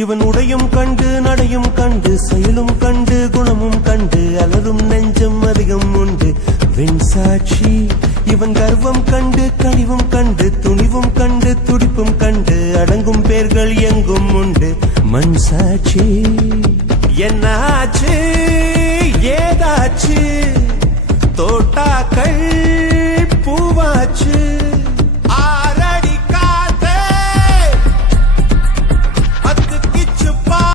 இவன் உடையும் கண்டு நடையும் கண்டு செயலும் கண்டு குணமும் கண்டு அலரும் நெஞ்சம் அதிகம் உண்டு வெண்சாட்சி. இவன் கர்வம் கண்டு கனிவும் கண்டு துணிவும் கண்டு துடிப்பும் கண்டு அடங்கும் பேர்கள் எங்கும் உண்டு மண் சாட்சி. என்னாச்சு ஏதாச்சு தோட்டாக்கள் பூவாச்சு.